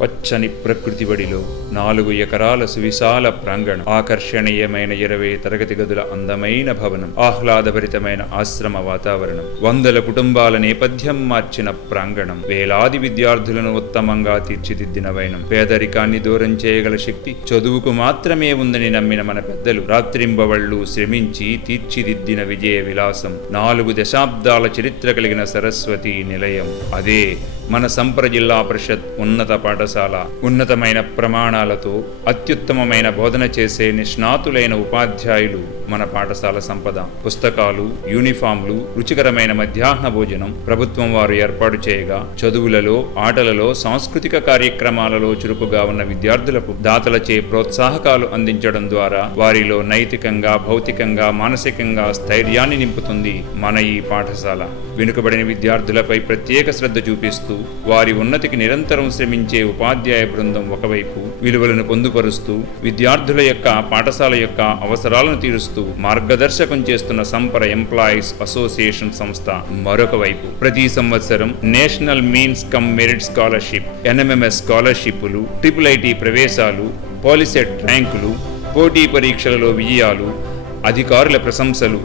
పచ్చని ప్రకృతి బడిలో 4 ఎకరాల సువిశాల ప్రాంగణం, ఆకర్షణీయమైన 20 తరగతి గదుల అందమైన భవనం, ఆహ్లాదభరితమైన ఆశ్రమ వాతావరణం, 100 కుటుంబాల నేపథ్యం మార్చిన ప్రాంగణం, వేలాది విద్యార్థులను ఉత్తమంగా తీర్చిదిద్దిన వైనం. పేదరికాన్ని దూరం చేయగల శక్తి చదువుకు మాత్రమే ఉందని నమ్మిన మన పెద్దలు రాత్రింబవళ్లు శ్రమించి తీర్చిదిద్దిన విజయ విలాసం, 4 దశాబ్దాల చరిత్ర కలిగిన సరస్వతి నిలయం. అదే మన సంప్ర జిల్లా పరిషత్ ఉన్నత పాఠశాల. ఉన్నతమైన ప్రమాణాలతో అత్యుత్తమమైన బోధన చేసే నిష్ణాతులైన ఉపాధ్యాయులు మన పాఠశాల సంపద. పుస్తకాలు, యూనిఫామ్లు, రుచికరమైన మధ్యాహ్న భోజనం ప్రభుత్వం వారు ఏర్పాటు చేయగా, చదువులలో, ఆటలలో, సాంస్కృతిక కార్యక్రమాలలో చురుకుగా ఉన్న విద్యార్థులకు దాతలచే ప్రోత్సాహకాలు అందించడం ద్వారా వారిలో నైతికంగా, భౌతికంగా, మానసికంగా స్థైర్యాన్ని నింపుతుంది మన ఈ పాఠశాల. వెనుకబడిన విద్యార్థులపై ప్రత్యేక శ్రద్ధ చూపిస్తూ వారి ఉన్నతికి నిరంతరం శ్రమించే ఉపాధ్యాయ బృందం ఒకవైపు, విలువలను పొందుపరుస్తూ విద్యార్థుల యొక్క పాఠశాల యొక్క అవసరాలను తీరుస్తూ మార్గదర్శకం చేస్తున్న సంపర ఎంప్లాయీస్ అసోసియేషన్ సంస్థ మరొక వైపు. ప్రతి సంవత్సరం national means come merit scholarship, NMMS స్కాలర్షిప్లు, IIIT ప్రవేశాలు, పాలిసెట్ ర్యాంకులు, పోటీ పరీక్షలలో విజయాలు, అధికారుల ప్రశంసలు,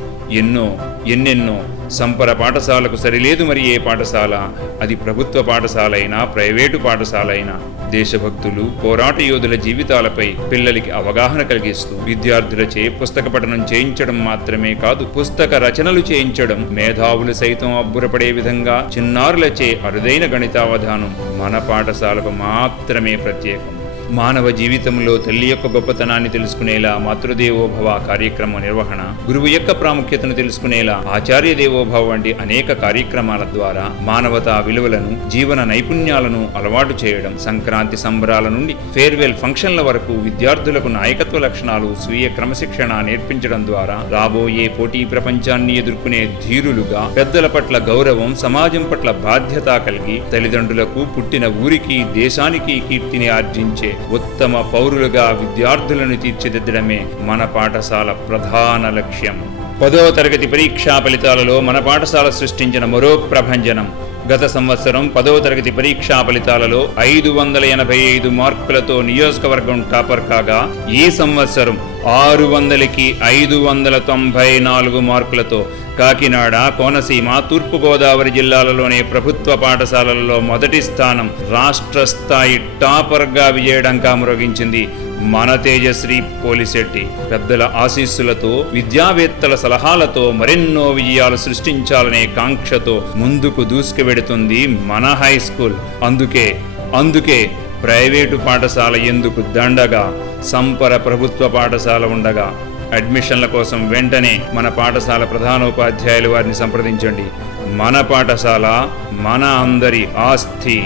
ఎన్నెన్నో. సంపర పాఠశాలకు సరిలేదు మరి ఏ పాఠశాల. అది ప్రభుత్వ పాఠశాల అయినా, ప్రైవేటు పాఠశాల అయినా. దేశభక్తులు, పోరాట యోధుల జీవితాలపై పిల్లలకి అవగాహన కలిగిస్తూ విద్యార్థులచే పుస్తక పఠనం చేయించడం మాత్రమే కాదు, పుస్తక రచనలు చేయించడం, మేధావులు సైతం అబ్బురపడే విధంగా చిన్నారులచే అరుదైన గణితావధానం మన పాఠశాలకు మాత్రమే ప్రత్యేకం. మానవ జీవితంలో తల్లి యొక్క గొప్పతనాన్ని తెలుసుకునేలా మాతృదేవోభవ కార్యక్రమ నిర్వహణ, గురువు యొక్క ప్రాముఖ్యతను తెలుసుకునేలా ఆచార్య దేవోభవ వంటి అనేక కార్యక్రమాల ద్వారా మానవతా విలువలను, జీవన నైపుణ్యాలను అలవాటు చేయడం, సంక్రాంతి సంబరాల నుండి ఫేర్వెల్ ఫంక్షన్ల వరకు విద్యార్థులకు నాయకత్వ లక్షణాలు, స్వీయ క్రమశిక్షణ నేర్పించడం ద్వారా రాబోయే పోటీ ప్రపంచాన్ని ఎదుర్కొనే ధీరులుగా, పెద్దల పట్ల గౌరవం, సమాజం పట్ల బాధ్యత కలిగి తల్లిదండ్రులకు, పుట్టిన ఊరికి, దేశానికి కీర్తిని ఆర్జించే ఉత్తమ పౌరులుగా విద్యార్థులను తీర్చిదిద్దడమే మన పాఠశాల ప్రధాన లక్ష్యం. 10వ తరగతి పరీక్షా ఫలితాలలో మన పాఠశాల సృష్టించిన మరో ప్రభంజనం. గత సంవత్సరం 10వ తరగతి పరీక్షా ఫలితాలలో 585 మార్కులతో నియోజకవర్గం టాపర్ కాగా, ఈ సంవత్సరం 600కి 594 మార్కులతో కాకినాడ, కోనసీమ, తూర్పుగోదావరి జిల్లాలలోనే ప్రభుత్వ పాఠశాలలలో మొదటి స్థానం, రాష్ట్ర స్థాయి టాపర్గా విజయడంకా మ్రోగించింది మన తేజశ్రీ పోలిశెట్టి. పెద్దల ఆశీస్సులతో, విద్యావేత్తల సలహాలతో మరెన్నో విజయాలు సృష్టించాలనే కాంక్షతో ముందుకు దూసుకువెడుతుంది మన హై స్కూల్. అందుకే ప్రైవేటు పాఠశాల ఎందుకు దండగా, సంపర ప్రభుత్వ పాఠశాల ఉండగా. అడ్మిషన్ల కోసం వెంటనే మన పాఠశాల ప్రధానోపాధ్యాయులు వారిని సంప్రదించండి. మన పాఠశాల మన అందరి ఆస్తి.